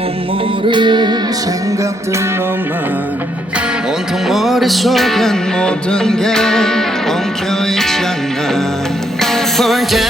모를 생각들로만. 온통 머릿속엔 모든 게 엉켜있지 않나. Forget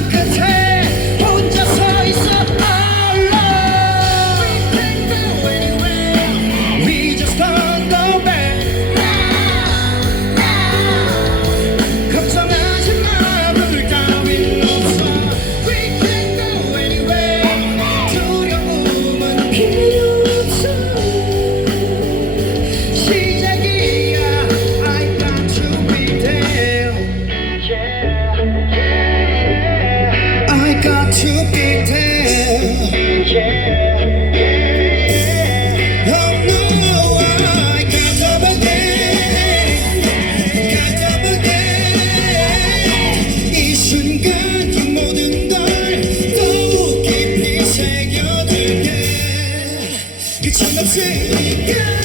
got to be there. Yeah. Take me down.